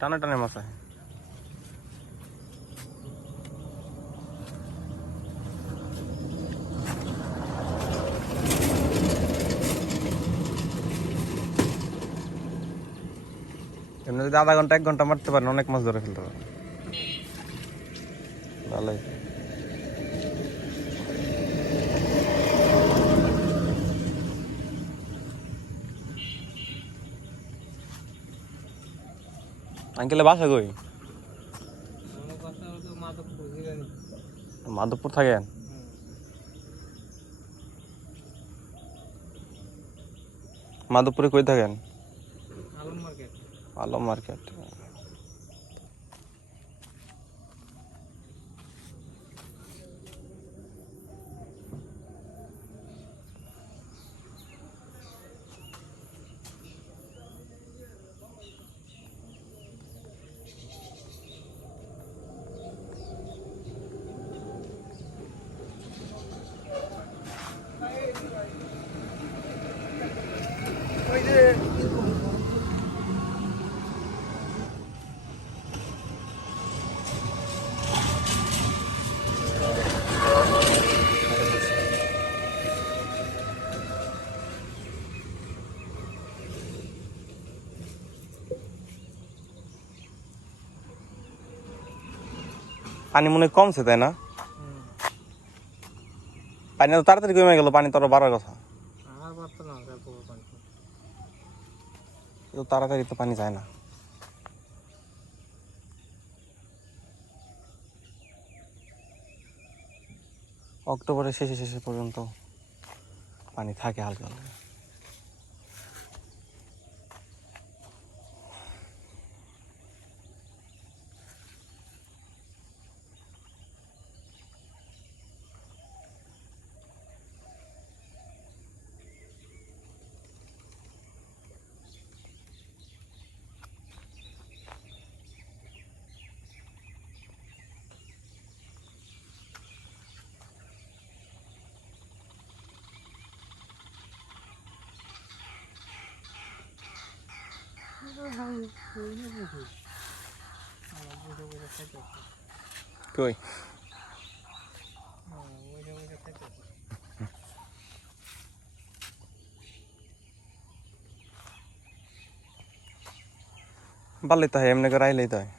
টানে টানে মাছ হয়। এমনি যদি আধা ঘন্টা 1 ঘন্টা মারতে পারেন অনেক মাছ ধরে ফেলতে পারেন। ভালোই। আঙ্কেলে বাসা কই? মাধবপুর থাকেন? মাধবপুরে কই থাকেন? আলম মার্কেট। পানি মনে হয় কমছে তাই না? পানি তো তাড়াতাড়ি কমে গেল, পানি তো আরো বাড়ার কথা। তাড়াতাড়ি তো পানি যায় না। অক্টোবরের শেষে শেষে পর্যন্ত পানি থাকে হালকা হালকা। কই বালি তো হয়, এমনি করে আইলেই তো হয়।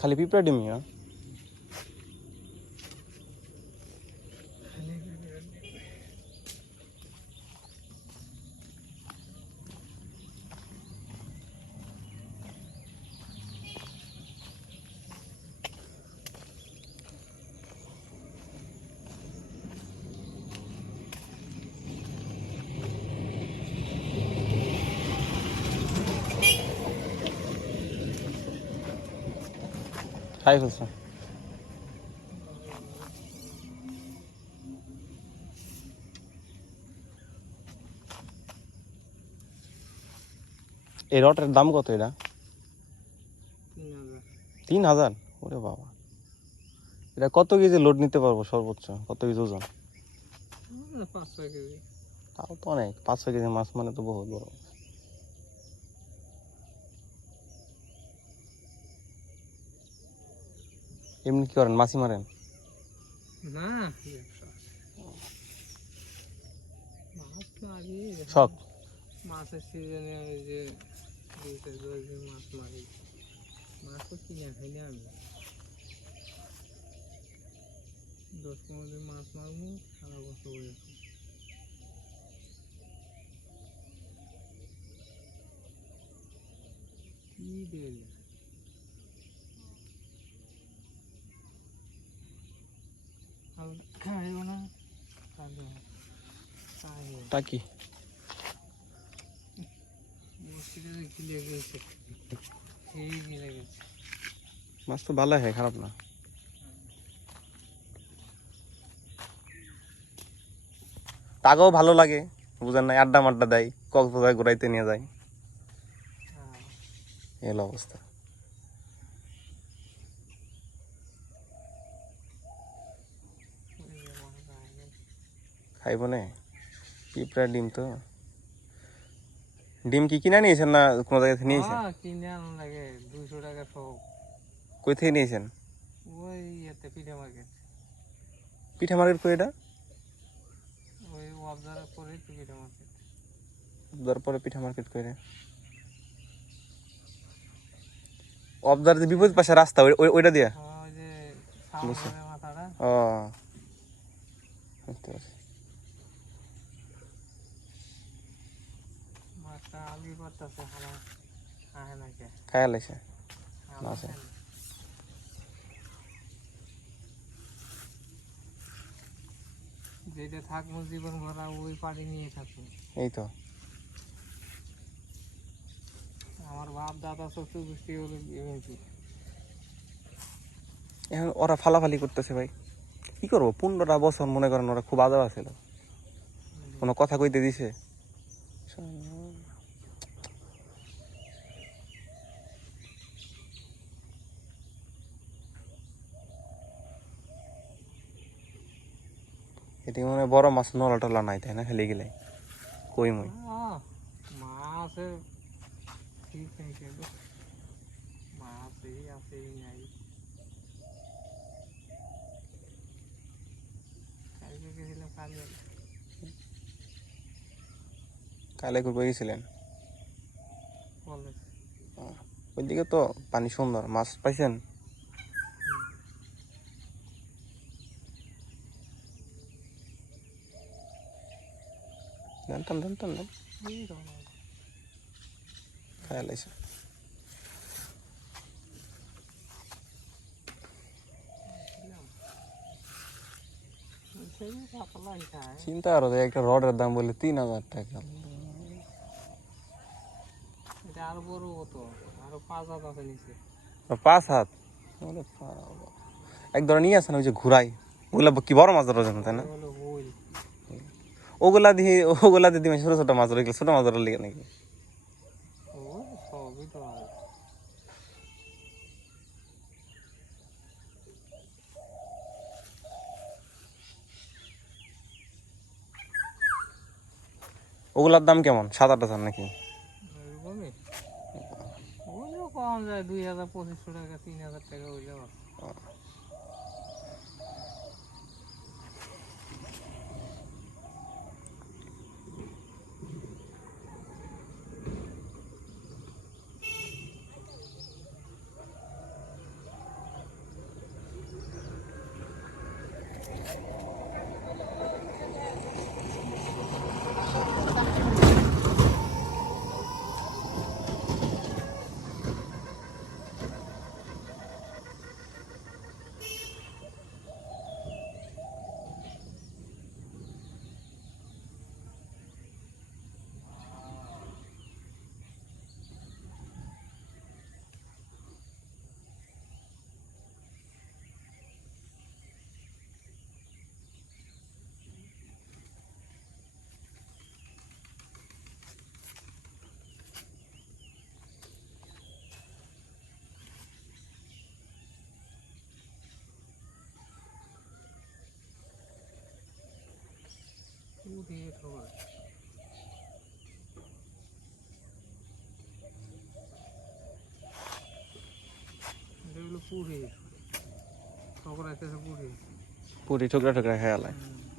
খালি পিঁপড়া ডিমি। খাই ফেলছে। এই রটের দাম কত এটা? 3,000। ওরে বাবা, এটা কত কেজি লোড নিতে পারবো সর্বোচ্চ? কত কেজি ওজন? 5-6 কেজি। তাও তো অনেক। 5-6 কেজি মাছ মানে তো বহুত বড়। এমনি কি করেন, মাছই মারেন? না, মাছ তো আগে শখ? মাছের সিজনে ওই যে 2-10 দিন মাছ মারি। মাছ তো কিনে খাই না আমি। 10-15 দিন মাছ মারবো, সারা বছর হয়ে যাবে। কি দেবে খাইও না, তা কি? মসজিদে গিলে গেছে, সেই গিলে গেছে। মাছ তো ভালো হয়, খারাপ না। তাকেও ভালো লাগে, বুঝেন না? আড্ডা মাড্ডা দেয়, কক্সবাজার ঘুরাইতে নিয়ে যায়, এই অবস্থা। খাইব না পিঁপড়া ডিম? তো ডিম কি কিনে নিয়েছেন না কোনো জায়গা থেকে নিয়েছেন? কিনে আনা লাগে 200 টাকা সব। কই থেকে নিয়েছেন? ওই ইয়েতে পিঠা মার্কেট। পিঠা মার্কেট কই এটা? ওই ওয়াবদারের পরে পিঠা মার্কেট। ওয়াবদার পরে পিঠা মার্কেট কই রে? ওয়াবদার যে বিপরীত পাশে রাস্তা, ওইটা দিয়া? ওই যে সামনের মাথাটা। ও বুঝতে পারছি। মাছটা আলগি করতেছে, খানা খায় না কে? খায়া লাইছে মাছে। যেটা থাকবো জীবন ভরা ওই পাড়ি নিয়ে থাকবো। এই তো আমার বাপ দাদা শ্বশুর গোষ্ঠী হলো এমপি। এখন ওরা ফালাফালি করতেছে ভাই, কি করবো? 15টা বছর মনে করেন ওরা খুব আদর আছিল, কোনো কথা কইতে দিছে? এটি মনে বড় মাছ নলা টলা নাই, তাই না? খালি গেলে কই মই মাছের ঠিক নেই, কিন্তু মাছ এই আছে এই নাই। কালকে গেছিলাম কালকে। কালে কই গেছিলেন? কলেজ। ওইদিকে তো পানি সুন্দর, মাছ পাইছেন? জানতাম জানতাম না, খায়া লাইছে। চিন্তা করো, একটা রডের দাম বলে 3,000 টাকা। এটা আরো বড় হতো, আরো 5 হাত আছে নিচে। 5 হাত? এক ধরনের নিয়ে আসেন ওই যে ঘুরাই, ওগুলা কি বড় মাছ ধরার জন্য, তাই না? ওগুলা দিয়ে দিবে ছোট ছোট মাছ ধরে, ছোট মাছ ধরার লিগে নাকি? সবই তো ওগুলার দাম কেমন? 7-8 হাজার নাকি? কম যায় 2,000-2,500 টাকা, 3,000 টাকা হইলেও। পুড়িয়ে ঠোকরা এটা হলো পুড়িয়ে ঠোকরা এটা পুড়িয়ে পুরি ঠোকরা ঠোকরা খেয়ালায় হুম